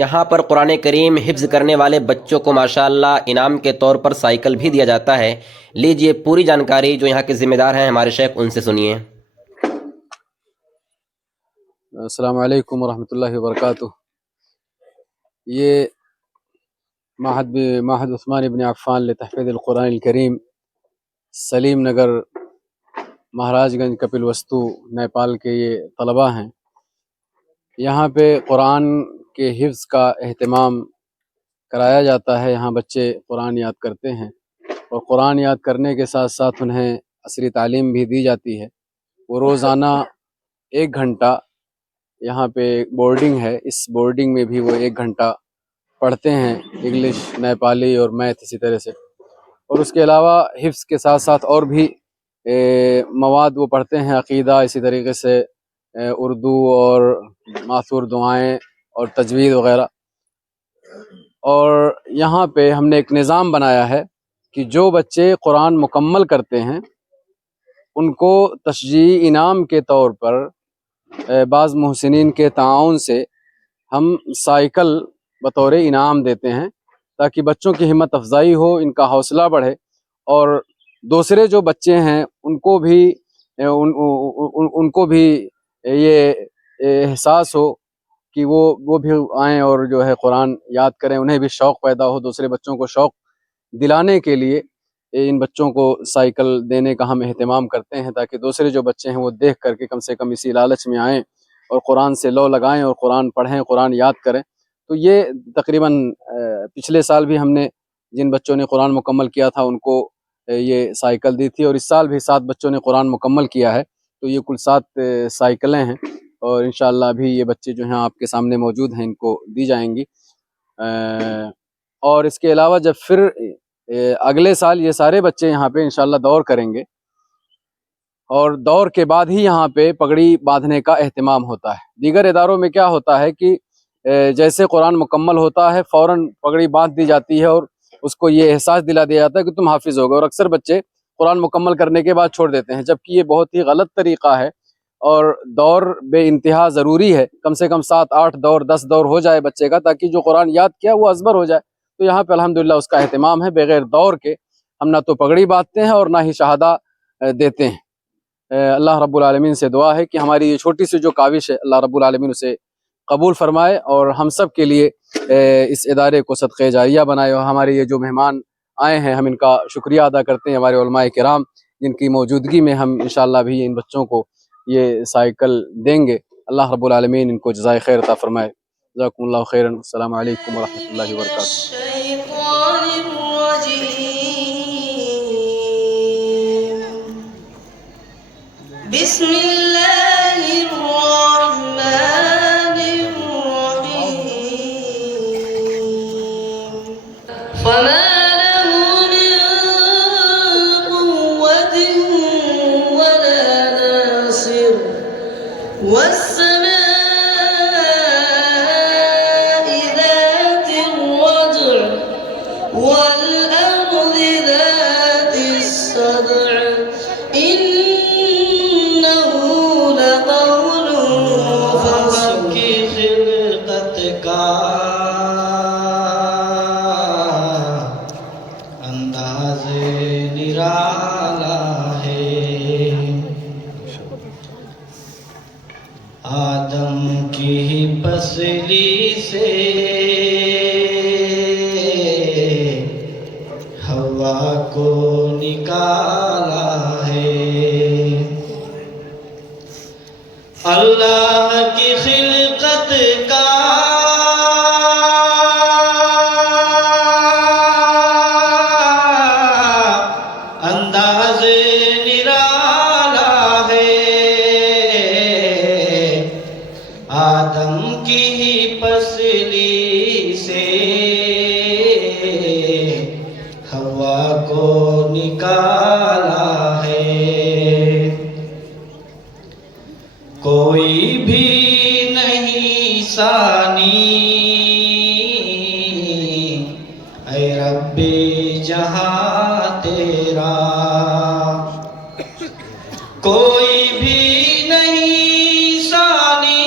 یہاں پر قرآن کریم حفظ کرنے والے بچوں کو ماشاءاللہ انعام کے طور پر سائیکل بھی دیا جاتا ہے۔ لیجئے پوری جانکاری جو یہاں کے ذمہ دار ہیں ہمارے شیخ، ان سے سنیے۔ السلام علیکم ورحمۃ اللہ وبرکاتہ۔ یہ معہد عثمان ابن عفان لتحفیظ القرآن الکریم، سلیم نگر، مہاراج گنج، کپل وستو، نیپال کے یہ طلباء ہیں۔ یہاں پہ قرآن کے حفظ کا اہتمام کرایا جاتا ہے۔ یہاں بچے قرآن یاد کرتے ہیں، اور قرآن یاد کرنے کے ساتھ ساتھ انہیں عصری تعلیم بھی دی جاتی ہے۔ وہ روزانہ 1 گھنٹہ، یہاں پہ بورڈنگ ہے، اس بورڈنگ میں بھی وہ 1 گھنٹہ پڑھتے ہیں، انگلش، نیپالی اور میتھ اسی طرح سے۔ اور اس کے علاوہ حفظ کے ساتھ ساتھ اور بھی مواد وہ پڑھتے ہیں، عقیدہ، اسی طریقے سے اردو اور ماثور دعائیں اور تجوید وغیرہ۔ اور یہاں پہ ہم نے ایک نظام بنایا ہے کہ جو بچے قرآن مکمل کرتے ہیں ان کو تشجیعی انعام کے طور پر بعض محسنین کے تعاون سے ہم سائیکل بطور انعام دیتے ہیں، تاکہ بچوں کی ہمت افزائی ہو، ان کا حوصلہ بڑھے، اور دوسرے جو بچے ہیں ان کو بھی یہ احساس ہو کہ وہ بھی آئیں اور جو ہے قرآن یاد کریں، انہیں بھی شوق پیدا ہو۔ دوسرے بچوں کو شوق دلانے کے لیے ان بچوں کو سائیکل دینے کا ہم اہتمام کرتے ہیں، تاکہ دوسرے جو بچے ہیں وہ دیکھ کر کے کم سے کم اسی لالچ میں آئیں اور قرآن سے لو لگائیں اور قرآن پڑھیں، قرآن یاد کریں۔ تو یہ تقریباً پچھلے سال بھی ہم نے جن بچوں نے قرآن مکمل کیا تھا ان کو یہ سائیکل دی تھی، اور اس سال بھی 7 بچوں نے قرآن مکمل کیا ہے، تو یہ کل 7 سائیکلیں ہیں، اور انشاءاللہ ابھی یہ بچے جو ہیں آپ کے سامنے موجود ہیں، ان کو دی جائیں گی۔ اور اس کے علاوہ جب پھر اگلے سال یہ سارے بچے یہاں پہ انشاءاللہ دور کریں گے، اور دور کے بعد ہی یہاں پہ پگڑی باندھنے کا اہتمام ہوتا ہے۔ دیگر اداروں میں کیا ہوتا ہے کہ جیسے قرآن مکمل ہوتا ہے فوراً پگڑی باندھ دی جاتی ہے، اور اس کو یہ احساس دلا دیا جاتا ہے کہ تم حافظ ہو گئے، اور اکثر بچے قرآن مکمل کرنے کے بعد چھوڑ دیتے ہیں، جبکہ یہ بہت ہی غلط طریقہ ہے، اور دور بے انتہا ضروری ہے۔ کم سے کم 7 8 دور 10 دور ہو جائے بچے کا، تاکہ جو قرآن یاد کیا وہ ازبر ہو جائے۔ تو یہاں پہ الحمدللہ اس کا اہتمام ہے، بغیر دور کے ہم نہ تو پگڑی باندھتے ہیں اور نہ ہی شہادہ دیتے ہیں۔ اللہ رب العالمین سے دعا ہے کہ ہماری یہ چھوٹی سی جو کاوش ہے اللہ رب العالمین اسے قبول فرمائے، اور ہم سب کے لیے اس ادارے کو صدقہ جاریہ بنائے۔ اور ہمارے یہ جو مہمان آئے ہیں ہم ان کا شکریہ ادا کرتے ہیں، ہمارے علماء کرام جن کی موجودگی میں ہم انشاءاللہ بھی ان بچوں کو یہ سائیکل دیں گے۔ اللہ رب العالمین ان کو جزائے خیر عطا فرمائے۔ جزاکم اللہ خیرا۔ السلام علیکم ورحمۃ اللہ وبرکاتہ۔ بسم اللہ الرحمن الرحیم۔ فما له من قوة ولا ناصر، والسماء ذات الرجع والأرض ذات الصدع، إنه لقول فصل۔ کی خلقت کا انداز نرالا ہے، آدم کی پسلی سے ہوا کو نکالا ہے، اللہ کی خلقت کا انداز نرالا ہے، آدم کی ہی پسلی سے ہوا کو نکالا ہے، کوئی بھی نہیں ثانی اے رب جہاں تیرا، کوئی بھی نہیں ثانی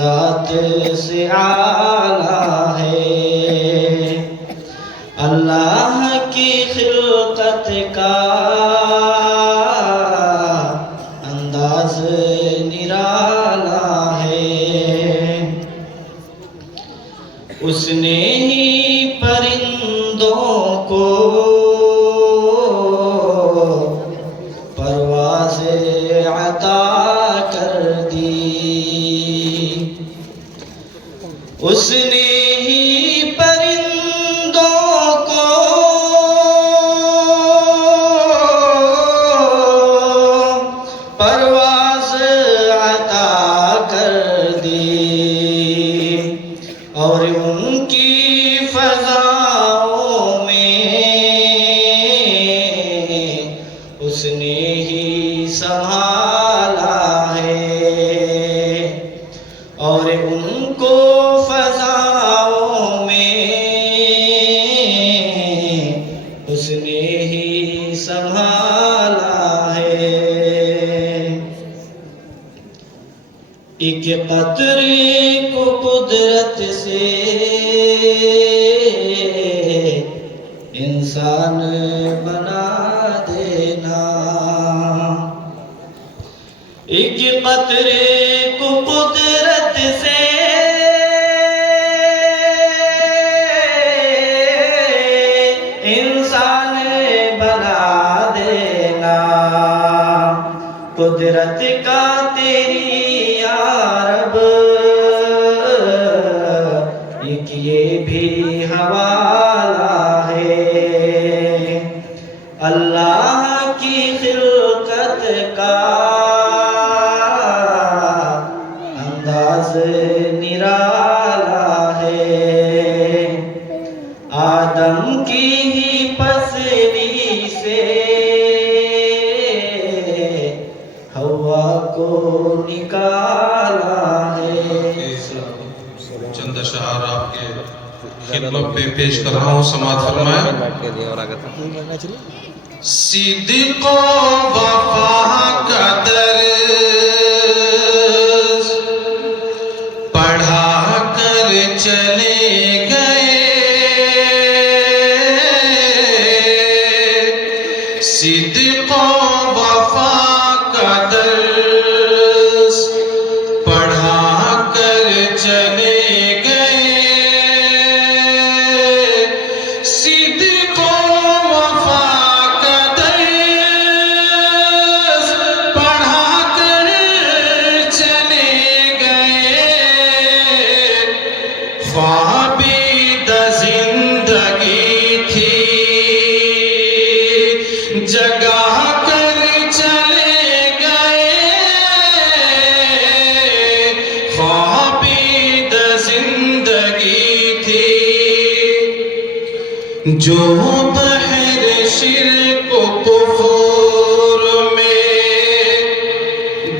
ذات سے اعلیٰ ہے اللہ کی خلقت کا انداز نرالا ہے اس نے ہی پرندوں کو پرواز عطا کر دی اس نے ہی پرندوں کو پرواز عطا کر دی اور ان کی فضاؤں میں اس نے ہی سنبھالا ہے اور ان کو فضاؤں میں اس نے ہی سنبھالا ہے ایک قطرے کو قدرت سے انسان بنا دینا ایک قطرے کو قدرت سے انسان بنا دینا قدرت کا تیری یا رب ایک یہ بھی حوالہ ہے اللہ کی خلقت کا انداز نرالا ہے آدم کی ہی پسلی سے ہوا کو نکالا ہے چند اشعار آپ کے خدمت پہ پیش کر رہا ہوں سماعت فرمائیں صدق و وفا کا درس پڑھا کر چلے گئے صدق و وفا کا درس پڑھا کر چلے گئے صدق و وفا کا درس پڑھا کر چلے گئے خوابید زندگی تھی جگہ کر چلے گئے خوابید زندگی تھی جو بحر شرک و کفر میں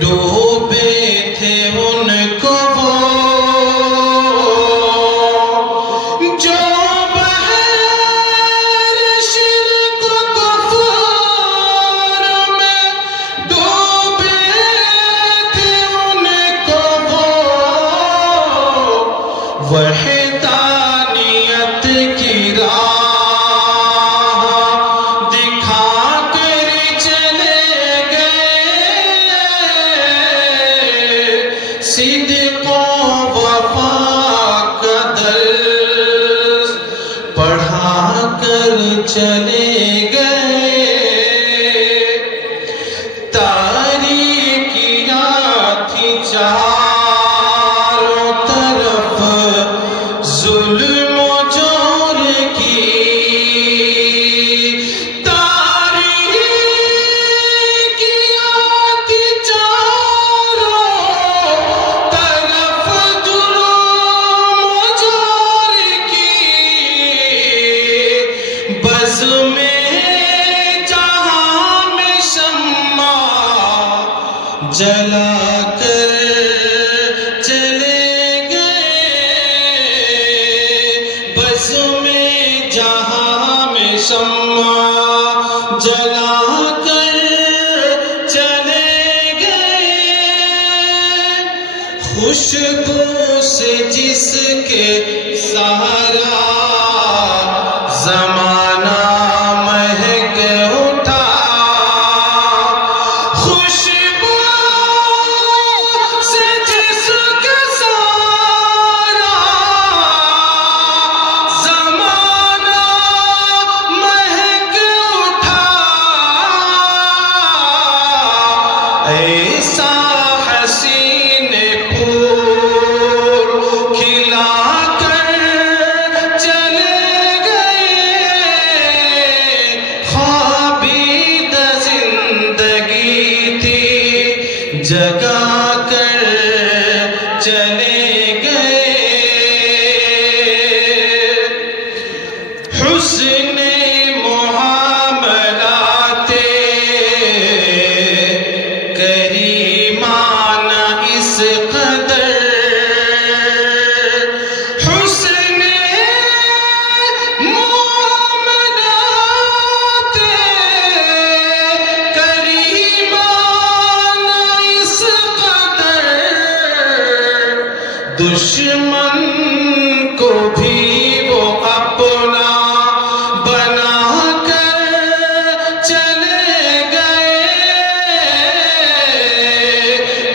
ڈوبے تھے ان کو وہ جو بحر شرک و کفر میں ڈوبے تھے ان کو وہ وحدانیت کی راہ دکھا کر چلے گئے صدق و وفا کا درس پڑھا کر چلے گئے تاریکیاں تھی چاروں طرف خوشبو سے جس کے سہارا زمانہ مہک اٹھا، خوشبو سے جس کے سہارا زمانہ مہک اٹھا، ایسا حسین پھول کھلا کر چلے گئے، خوابید زندگی تھی جگا کر چلے گئے، حسن معاملات کریمانہ اس قدر، حسن معاملات کریمانہ اس قدر، دشمن کو بھی وہ اپنا بنا کر چلے گئے،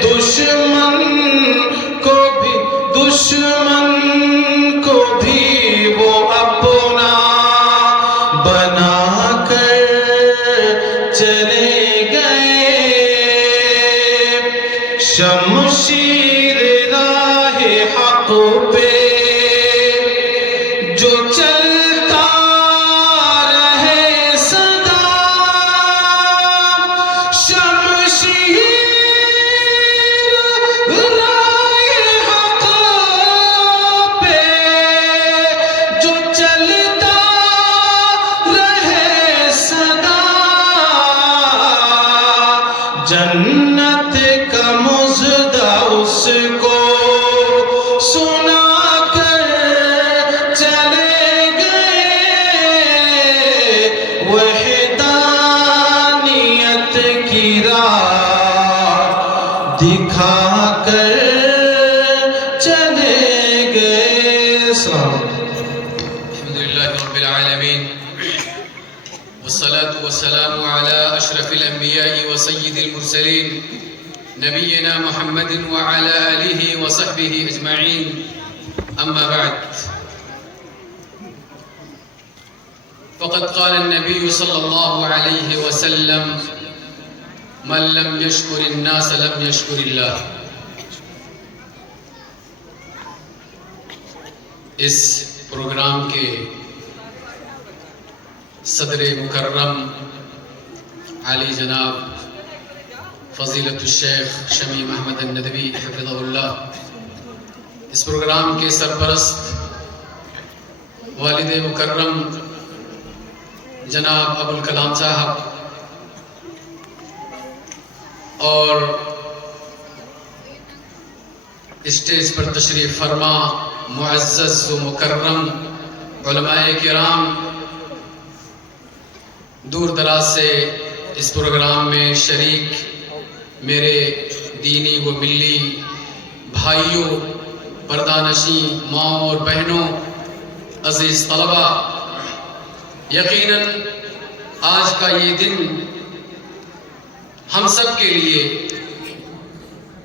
دشمن کو بھی وہ اپنا بنا کر چلے گئے، شمشیر راہ حق پہ جو چلتا رہے سدا، شمشیر راہ حق پہ جو چلتا رہے سدا، جنت کا مژدہ اس کو سنا کر چلے گئے، وحدانیت کی راہ دکھا کر چلے گئے۔ السلام علیکم۔ الحمد لله رب العالمين والصلاة والسلام على أشرف الأنبياء وسيد المرسلين نبينا محمد وعلى آله وصحبه أجمعين، أما بعد، فقد قال النبي صلى الله عليه وسلم: من لم يشكر الناس لم يشكر الله۔ اس پروگرام کے صدر مکرم علی جناب فضیلت الشیخ شمیم احمد الندوی حفظہ اللہ، اس پروگرام کے سرپرست والد مکرم جناب ابوالکلام صاحب، اور اسٹیج پر تشریف فرما معزز و مکرم علماء کرام، دور دراز سے اس پروگرام میں شریک میرے دینی و ملی بھائیوں، پردانشین ماؤں اور بہنوں، عزیز طلبہ، یقیناً آج کا یہ دن ہم سب کے لیے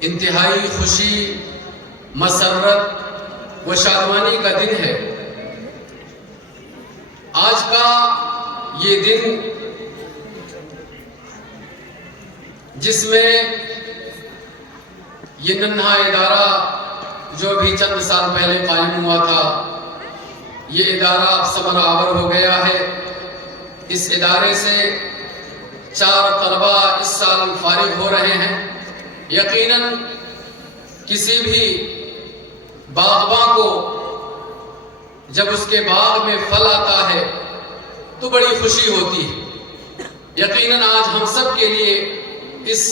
انتہائی خوشی، مسرت و شادمانی کا دن ہے۔ آج کا یہ دن جس میں یہ ننھا ادارہ جو ابھی چند سال پہلے قائم ہوا تھا، یہ ادارہ اب ثمر آور ہو گیا ہے۔ اس ادارے سے 4 طلبہ اس سال فارغ ہو رہے ہیں۔ یقیناً کسی بھی باغباں کو جب اس کے باغ میں پھل آتا ہے تو بڑی خوشی ہوتی ہے۔ یقیناً آج ہم سب کے لیے، اس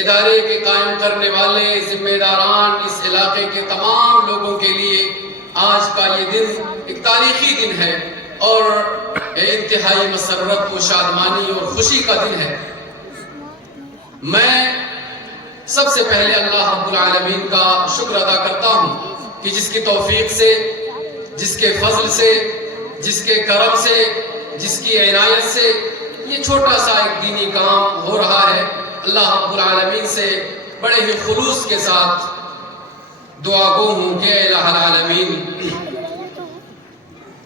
ادارے کے قائم کرنے والے ذمہ داران، اس علاقے کے تمام لوگوں کے لیے آج کا یہ دن ایک تاریخی دن ہے اور انتہائی مسرت و شادمانی اور خوشی کا دن ہے۔ میں سب سے پہلے اللہ رب العالمین کا شکر ادا کرتا ہوں کہ جس کی توفیق سے، جس کے فضل سے، جس کے کرم سے، جس کی عنایت سے یہ چھوٹا سا ایک دینی کام ہو رہا ہے۔ اللہ رب العالمین سے بڑے ہی خلوص کے ساتھ دعا گو ہوں کہ الہ العالمین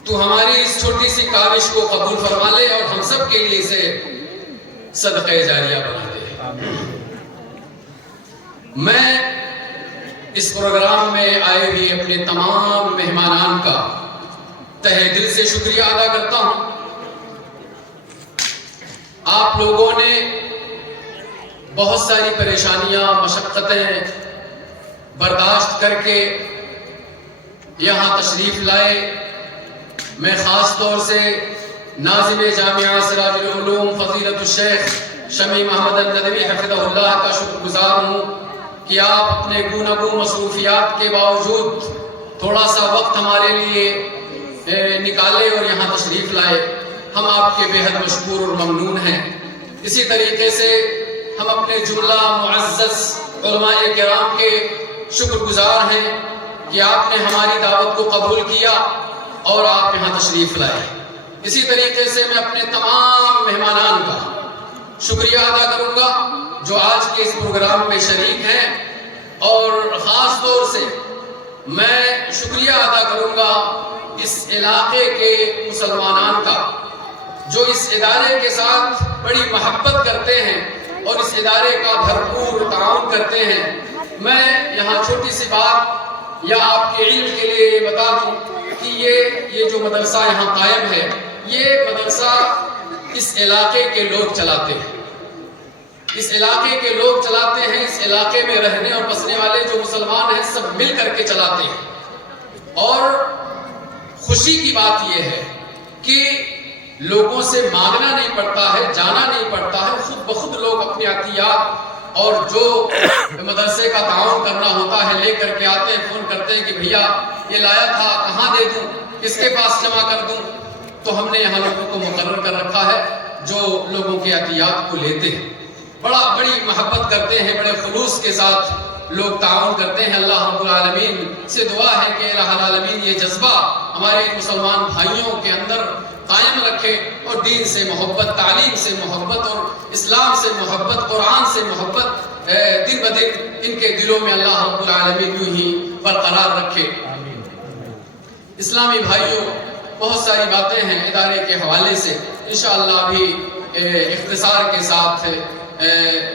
تو ہماری اس چھوٹی سی کاوش کو قبول فرما لے اور ہم سب کے لیے اسے صدقہ جاریہ بنا دے۔ میں اس پروگرام میں آئے ہوئے اپنے تمام مہمانان کا تہہ دل سے شکریہ ادا کرتا ہوں۔ آپ لوگوں نے بہت ساری پریشانیاں، مشقتیں برداشت کر کے یہاں تشریف لائے۔ میں خاص طور سے ناظم جامعہ سراج العلوم فضیلت الشیخ شمی محمد الندوی حفظہ اللہ کا شکر گزار ہوں کہ آپ اپنے گوناگوں مصروفیات کے باوجود تھوڑا سا وقت ہمارے لیے نکالے اور یہاں تشریف لائے۔ ہم آپ کے بے حد مشکور اور ممنون ہیں۔ اسی طریقے سے ہم اپنے جملہ معزز علماء کرام کے شکر گزار ہیں کہ آپ نے ہماری دعوت کو قبول کیا اور آپ یہاں تشریف لائے۔ اسی طریقے سے میں اپنے تمام مہمانان کا شکریہ ادا کروں گا جو آج کے اس پروگرام میں شریک ہیں، اور خاص طور سے میں شکریہ ادا کروں گا اس علاقے کے مسلمانان کا جو اس ادارے کے ساتھ بڑی محبت کرتے ہیں اور اس ادارے کا بھرپور تعاون کرتے ہیں۔ میں یہاں چھوٹی سی بات یا آپ کے علم کے لیے بتا دوں کہ یہ جو مدرسہ یہاں قائم ہے، یہ مدرسہ اس علاقے کے لوگ چلاتے ہیں۔ اس علاقے کے لوگ چلاتے ہیں، اس علاقے میں رہنے اور بسنے والے جو مسلمان ہیں سب مل کر کے چلاتے ہیں۔ اور خوشی کی بات یہ ہے کہ لوگوں سے مانگنا نہیں پڑتا ہے، جانا نہیں پڑتا ہے، خود بخود لوگ اپنی عطیات اور جو مدرسے کا تعاون کرنا ہوتا ہے لے کر کے آتے ہیں، فون کرتے ہیں کہ بھیا یہ لایا تھا، کہاں دے دوں، کس کے پاس جمع کر دوں۔ تو ہم نے یہاں لوگوں کو مقرر کر رکھا ہے جو لوگوں کے عطیات کو لیتے ہیں، بڑی محبت کرتے ہیں، بڑے خلوص کے ساتھ لوگ تعاون کرتے ہیں۔ اللہ رب العالمین سے دعا ہے کہ الہ العالمین یہ جذبہ ہمارے مسلمان بھائیوں کے اندر قائم رکھے اور دین سے محبت، تعلیم سے محبت اور اسلام سے محبت، قرآن سے محبت دن بدن ان کے دلوں میں اللہ رب العالمین یوں ہی برقرار رکھے۔ اسلامی بھائیوں، بہت ساری باتیں ہیں ادارے کے حوالے سے، انشاءاللہ ابھی اختصار کے ساتھ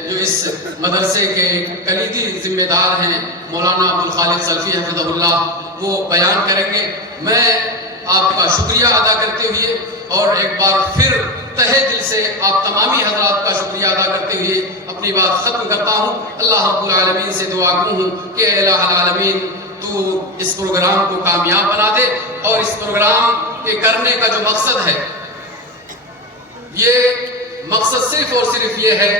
جو اس مدرسے کے کلیدی ذمہ دار ہیں مولانا عبدالخالق سلفی حفظہ اللہ، وہ بیان کریں گے۔ میں آپ کا شکریہ ادا کرتے ہوئے اور ایک بار پھر تہہ دل سے آپ تمامی حضرات کا شکریہ ادا کرتے ہوئے اپنی بات ختم کرتا ہوں۔ اللہ رب العالمین سے دعا گو ہوں کہ الہ العالمین تو اس پروگرام کو کامیاب بنا دے، اور اس پروگرام کے کرنے کا جو مقصد ہے، یہ مقصد صرف اور صرف یہ ہے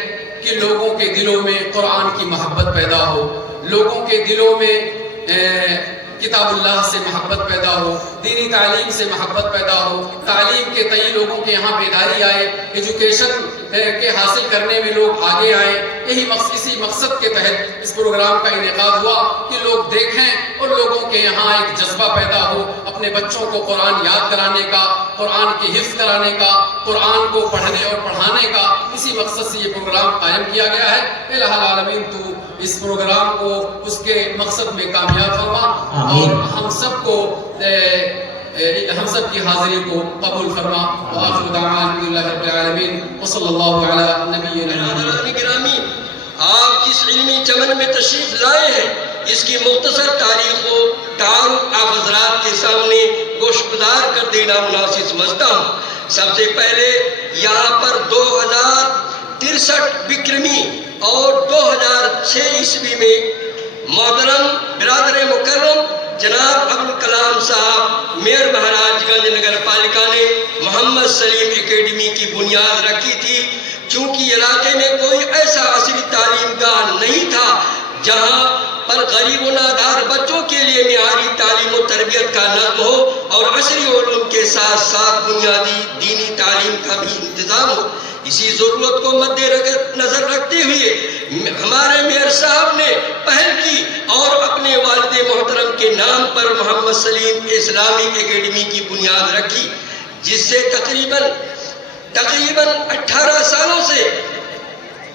کہ لوگوں کے دلوں میں قرآن کی محبت پیدا ہو، لوگوں کے دلوں میں کتاب اللہ سے محبت پیدا ہو، دینی تعلیم سے محبت پیدا ہو، تعلیم کے تئیں لوگوں کے یہاں بیداری آئے، ایجوکیشن کے حاصل کرنے میں لوگ آگے آئیں۔ اسی مقصد کے تحت اس پروگرام کا انعقاد ہوا کہ لوگ دیکھیں اور لوگوں کے یہاں ایک جذبہ پیدا ہو اپنے بچوں کو قرآن یاد کرانے کا، قرآن کی حفظ کرانے کا، قرآن کو پڑھنے اور پڑھانے کا۔ اسی مقصد سے یہ پروگرام قائم کیا گیا ہے۔ الہ العالمین تو اس پروگرام کو اس کے مقصد میں کامیاب فرما اور ہم سب کی حاضری کو قبول فرما۔ وآخر دعوانا الحمدللہ رب العالمین وصلی اللہ علی نبینا محمد۔ گرامی، آپ جس علمی چمن میں تشریف لائے ہیں اس کی مختصر تاریخ و تعارف آپ حضرات کے سامنے گوشگزار کر دینا مناسب سمجھتا ہوں۔ سب سے پہلے یہاں پر 2063 بکرمی اور 2006 عیسوی میں محترم برادر مکرم جناب ابوالکلام صاحب میئر مہاراج گنج نگر پالکا نے محمد سلیم اکیڈمی کی بنیاد رکھی تھی۔ چونکہ علاقے میں کوئی ایسا عصری تعلیم گاہ نہیں تھا جہاں پر غریب و نادار بچوں کے لیے معیاری تعلیم و تربیت کا نظم ہو اور عصری علوم کے ساتھ ساتھ بنیادی دینی تعلیم کا بھی انتظام ہو، اسی ضرورت کو مد نظر رکھتے ہوئے ہمارے میئر صاحب نے پہل کی اور اپنے والد محترم کے نام پر محمد سلیم اسلامک اکیڈمی کی بنیاد رکھی، جس سے تقریباً 18 سالوں سے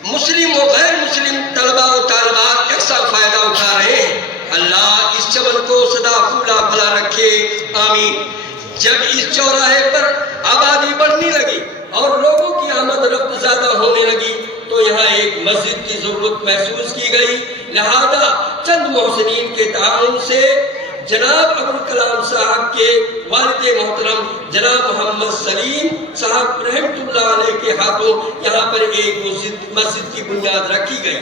مسلم و غیر مسلم طلباء و طالبات یکساں فائدہ اٹھا رہے ہیں۔ اللہ اس چمن کو سدا پھولا پھلا رکھے، آمین۔ جب اس چوراہے پر آبادی بڑھنے لگی اور لوگوں کی آمد رفت زیادہ ہونے لگی تو یہاں ایک مسجد کی ضرورت محسوس کی گئی، لہذا چند محسنین کے تعاون سے جناب ابوالکلام صاحب کے والد محترم جناب محمد سلیم صاحب رحمۃ اللہ علیہ کے ہاتھوں یہاں پر ایک مسجد کی بنیاد رکھی گئی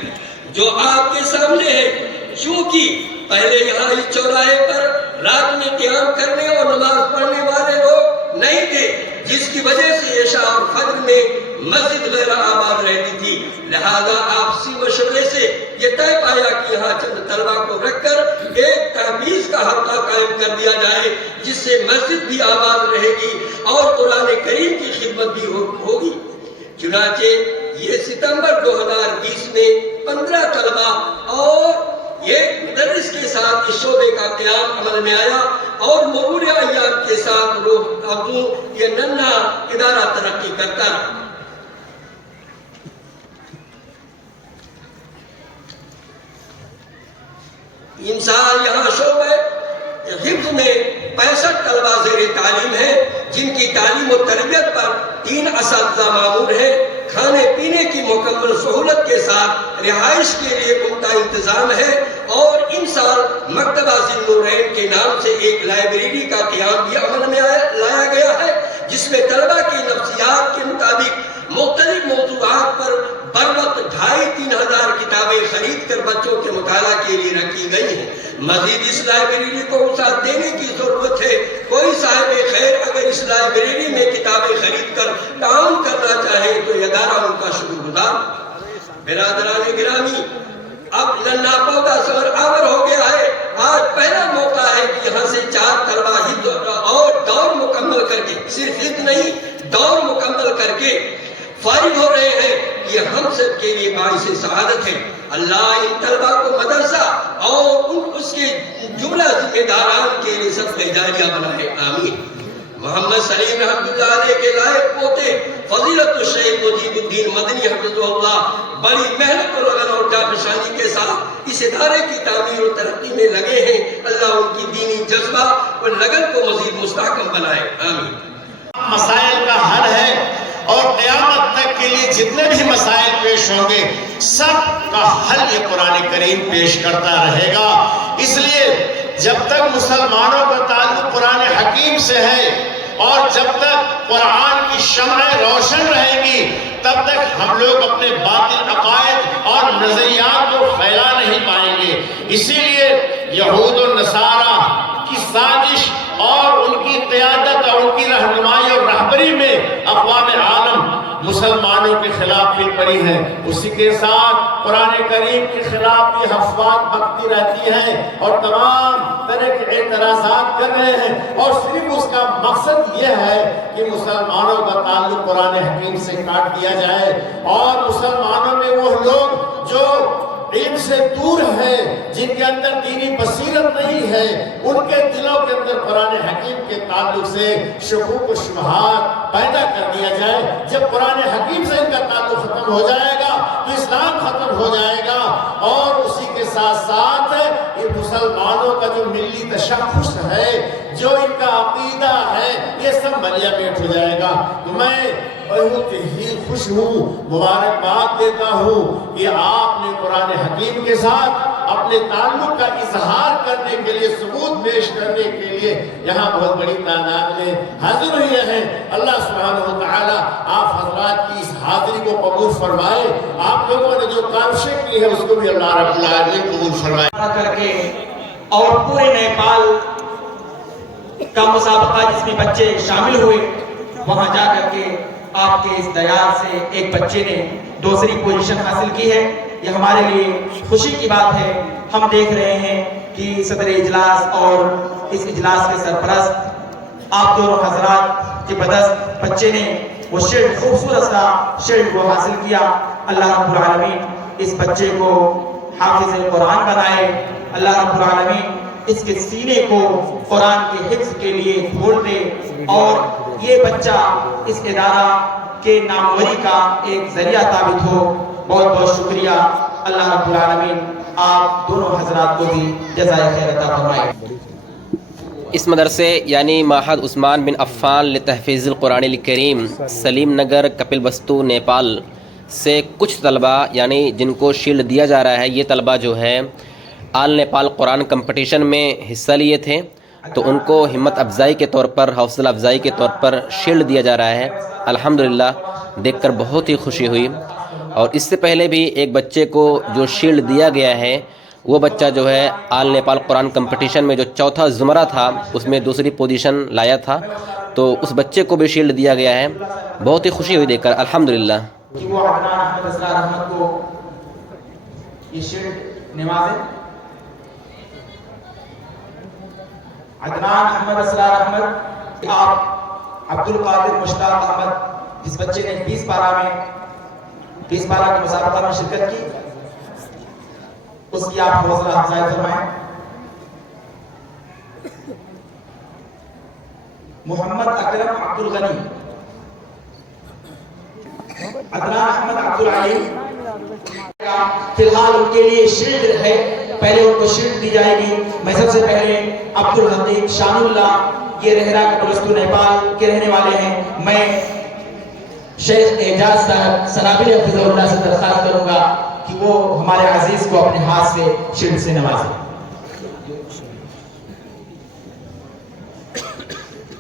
جو آپ کے سامنے ہے۔ چونکہ پہلے یہاں اس چوراہے پر رات میں قیام کرنے اور نماز پڑھنے والے لوگ نہیں تھے، جس کی وجہ سے عشاء اور فجر میں مسجد غیر آباد رہتی تھی، لہذا آپسی مشورے سے یہ طے پایا کہ یہاں چند طلبہ کو رکھ کر ایک تحفیظ کا حلقہ قائم کر دیا جائے، جس سے مسجد بھی آباد رہے گی اور قرآن کریم کی خدمت بھی ہوگی۔ چنانچہ یہ ستمبر 2020 میں 15 طلبہ اور ایک مدرس کے ساتھ اس شعبے کا قیام عمل میں آیا اور مرور ایام کے ساتھ یہ ننھا ادارہ ترقی کرتا رہا۔ انسان یہاں شعبہ حفظ میں 65 طلبہ زیر تعلیم ہیں، جن کی تعلیم و تربیت پر 3 اساتذہ مامور ہیں۔ کھانے پینے کی مکمل سہولت کے ساتھ رہائش کے لیے ان کا انتظام ہے اور ان سال مکتبہ ذی النورین کے نام سے ایک لائبریری کا قیام بھی عمل میں لایا گیا ہے، جس میں طلبہ کی نفسیات کے مطابق مختلف موضوعات پر بر وقت 2500-3000 ہزار کتابیں خرید کر بچوں کے مطالعہ کے لیے رکھی گئی ہیں۔ مزید اس لائبریری کو وسعت دینے کی ضرورت ہے۔ کوئی صاحب خیر اگر اس لائبریری میں کتابیں خرید کر تعاون کرنا چاہے تو یہ ادارہ ان کا شکر گزار۔ برادران گرامی، اب ننھا پودا سور آور ہو گیا ہے۔ آج پہلا موقع ہے کہ یہاں سے 4 طلبہ حفظ اور دور مکمل کر کے، صرف حفظ نہیں دور مکمل کر کے فارغ ہو رہے ہیں۔ یہ ہم سب کے لیے باعث سعادت ہے۔ اللہ ان طلبہ کو مدرسہ اور اس کے جملہ ذمہ داران کے لیے صدقہ جاریہ بنائے، آمین۔ محمد سلیم رحمۃ اللہ علیہ کے لائق پوتے فضیلت الشیخ مجیب الدین مدنی حفظہ اللہ بڑی محنت و لگن اور جانفشانی کے ساتھ اس ادارے کی تعمیر و ترقی میں لگے ہیں۔ اللہ ان کی دینی جذبہ اور لگن کو مزید مستحکم بنائے، آمین۔ مسائل کا حل ہے اور قیامت تک کے لیے جتنے بھی مسائل پیش ہوں گے سب کا حل یہ قرآن کریم پیش کرتا رہے گا۔ اس لیے جب تک مسلمانوں کا تعلق قرآن حکیم سے ہے اور جب تک قرآن کی شمع روشن رہے گی تب تک ہم لوگ اپنے باطل عقائد اور نظریات کو پھیلا نہیں پائیں گے۔ اسی لیے یہود و نصارہ کی سازش اور ان کی قیادت اور ان کی رہنمائی اور رہبری میں اقوام عالم مسلمانوں کے خلاف بھی پڑی ہے۔ اسی کے ساتھ قرآن کریم کے خلاف بھی افواہ بکتی رہتی ہیں اور تمام طرح کے اعتراضات کر رہے ہیں، اور صرف اس کا مقصد یہ ہے کہ مسلمانوں کا تعلق قرآن حکیم سے کاٹ دیا جائے اور مسلمانوں میں وہ لوگ جو علم سے دور ہیں، جن کے اندر دینی بصیرت نہیں ہے، ان کے دلوں کے اندر قرآن حکیم کے تعلق سے شکوک و شبہات پیدا کر دیا جائے۔ جب قرآن حکیم سے ان کا تعلق ختم ہو جائے گا تو اسلام ختم ہو جائے گا، اور اسی کے ساتھ ساتھ یہ مسلمانوں کا جو ملی تشخص ہے، جو ان کا عقیدہ ہے، یہ سب ملیا میٹ ہو جائے گا۔ میں بہت ہی خوش ہوں، مبارکباد دیتا ہوں کہ آپ نے قرآن حکیم کے ساتھ اپنے تعلق کا اظہار کرنے کے لیے، ثبوت پیش کرنے کے لیے یہاں بہت بڑی تعداد میں حاضر ہوئے ہیں۔ اللہ سبحانہ و تعالی آپ حضرات کی اس حاضری کو قبول فرمائے، آپ لوگوں نے جو کاوشیں کی ہے اس کو بھی اللہ رب العالمین قبول فرمائے۔ کر کے اور پورے نیپال کا مسابقہ جس میں بچے شامل ہوئے، وہاں جا کر کے آپ کے اس دیار سے ایک بچے نے دوسری پوزیشن حاصل کی ہے۔ یہ ہمارے لیے خوشی کی بات ہے۔ ہم دیکھ رہے ہیں کہ صدر اجلاس اور اس اجلاس کے سرپرست آپ دونوں حضرات کے بدست بچے نے وہ شعر خوبصورت سا شعر کو حاصل کیا. اللہ رب العالمین اس بچے کو حافظ قرآن بنائے. اللہ رب العالمین اس کے سینے کو قرآن کے حفظ کے لیے کھول دے اور یہ بچہ اس ادارہ کے ناموری کا ایک ذریعہ ثابت ہو. بہت بہت شکریہ. اللہ رب العالمین آپ دونوں حضرات کو بھی جزائے خیر عطا فرمائے. اس مدرسے یعنی معہد عثمان بن عفان لتحفیظ القرآن الکریم سلیم نگر کپل بستو نیپال سے کچھ طلبہ یعنی جن کو شیلڈ دیا جا رہا ہے، یہ طلبہ جو ہے آل نیپال قرآن کمپٹیشن میں حصہ لیے تھے، تو ان کو ہمت افزائی کے طور پر، حوصلہ افزائی کے طور پر شیلڈ دیا جا رہا ہے. الحمدللہ دیکھ کر بہت ہی خوشی ہوئی. اور اس سے پہلے بھی ایک بچے کو جو شیلڈ دیا گیا ہے، وہ بچہ جو ہے آل نیپال قرآن کمپٹیشن میں جو چوتھا زمرہ تھا اس میں دوسری پوزیشن لایا تھا، تو اس بچے کو بھی شیلڈ دیا گیا ہے. بہت ہی خوشی ہوئی دیکھ کر الحمدللہ. کہ وہ عدنان احمد اسرار احمد کو یہ شیلڈ نوازیں. عدنان احمد اسرار احمد. آپ عبد القادر مشتاق احمد جس بچے نے 20 پارہ کے مسابقہ میں شرکت کی، اس کی آپ حوصلہ افزائی فرمائیں. محمد اکرم عبد الغنی. عدنان احمد عبد العلی. فی الحال ان کے لیے شیلڈ ہے، پہلے ان کو شیلڈ دی جائے گی. میں سب سے پہلے عبد الحدیق شان اللہ، یہ رہرا کپلستو نیپال کے رہنے والے ہیں، میں شیخ اعجاز صاحب سنابل حفظہ اللہ سے درخواست کروں گا کہ وہ ہمارے عزیز کو اپنے ہاتھ سے شیلڈ سے نوازیں.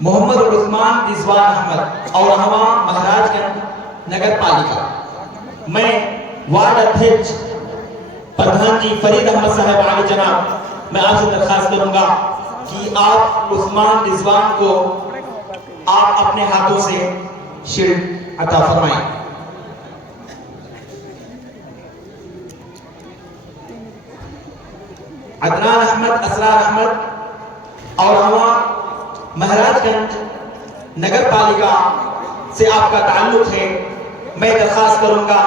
محمد عثمان رضوان احمد اور مہاراج گنج نگر پالیکا. میں وارڈ ادھیکش پردھان جی فرید احمد صاحب عالی جناب، میں آپ سے درخواست کروں گا کہ آپ عثمان رضوان کو آپ اپنے ہاتھوں سے شیلڈ عطا فرمائیں. عدنان احمد اسرار احمد اور مہاراج گنج نگر پالیکا سے آپ کا تعلق ہے. میں درخواست کروں گا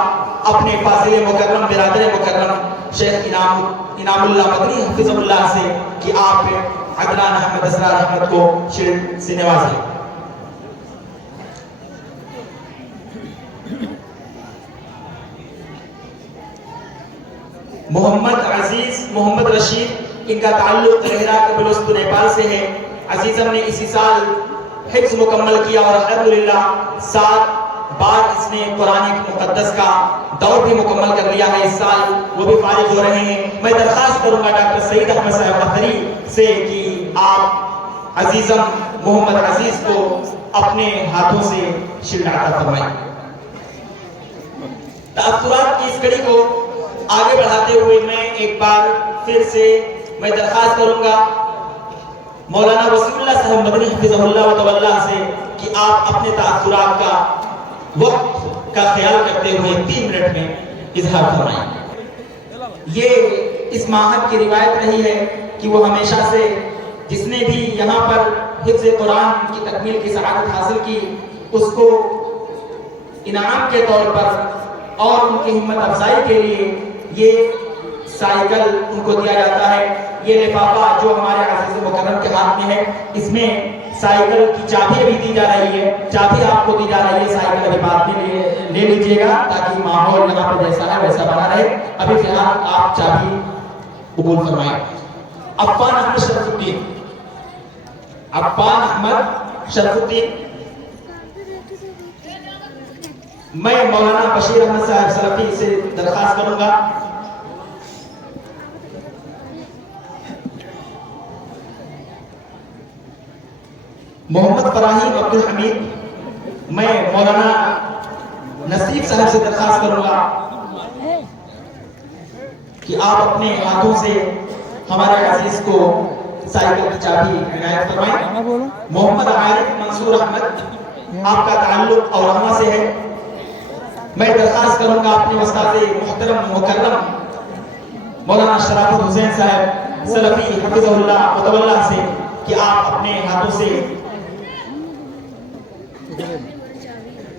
اپنے فاضل مکرم برادر مکرم شیخ انعام اللہ مدنی حفظ اللہ سے کہ آپ عدنان احمد اسرار احمد کو شیلڈ سے نوازیں. محمد عزیز محمد رشید، ان کا تعلق رہرا کپلستو نیپال سے ہے. عزیزم نے اسی سال حفظ مکمل کیا اور الحمدللہ 7 بار اس نے قرآن مقدس کا دور بھی مکمل کر لیا ہے. اس سال وہ بھی فارغ ہو رہے ہیں. میں درخواست کروں گا ڈاکٹر سعید احمد صاحب قطری سے کہ آپ عزیزم محمد عزیز کو اپنے ہاتھوں سے شیلڈ عطا فرمائیں. تأثرات کی اس کڑی کو آگے بڑھاتے ہوئے میں ایک بار پھر سے میں درخواست کروں گا مولانا وسیم اللہ صاحب مدنی حفظہ اللہ و تولہ سے کہ آپ اپنے تأثرات کا وقت کا خیال کرتے ہوئے 3 منٹ میں اظہار فرمائیں. یہ اس معہد کی روایت رہی ہے کہ وہ ہمیشہ سے جس نے بھی یہاں پر حفظ قرآن کی تکمیل کی سعادت حاصل کی اس کو انعام کے طور پر اور ان کی ہمت افزائی کے لیے یہ سائیکل ان کو دیا جاتا ہے. یہ لفافہ جو ہمارے عزیز مکرم کے ہاتھ میں ہے، اس میں سائیکل کی چابی بھی دی جا رہی ہے. چابی آپ کو دی جا رہی ہے، سائیکل ابھی بعد میں لے لیجئے گا تاکہ ماحول یہاں پہ جیسا ہے ویسا بنا رہے. ابھی فی الحال آپ چابی قبول فرمائیں. عفان احمد شرف الدین. عفان احمد شرف الدین. میں مولانا بشیر احمد صاحب سلفی سے درخواست کروں گا محمد فراہیم عبد الحمید. میں مولانا نصیب صاحب سے درخواست کروں گا کہ آپ اپنے ہاتھوں سے ہمارے عزیز کو سائیکل کی چابی عنایت فرمائیں. محمد عارف منصور احمد، آپ کا تعلق اورہما سے ہے. میں درخواست کروں گا اپنے استاد محترم مکرم مولانا شرافت حسین صاحب سلفی حفظہ اللہ و تولہ سے کہ آپ اپنے ہاتھوں سے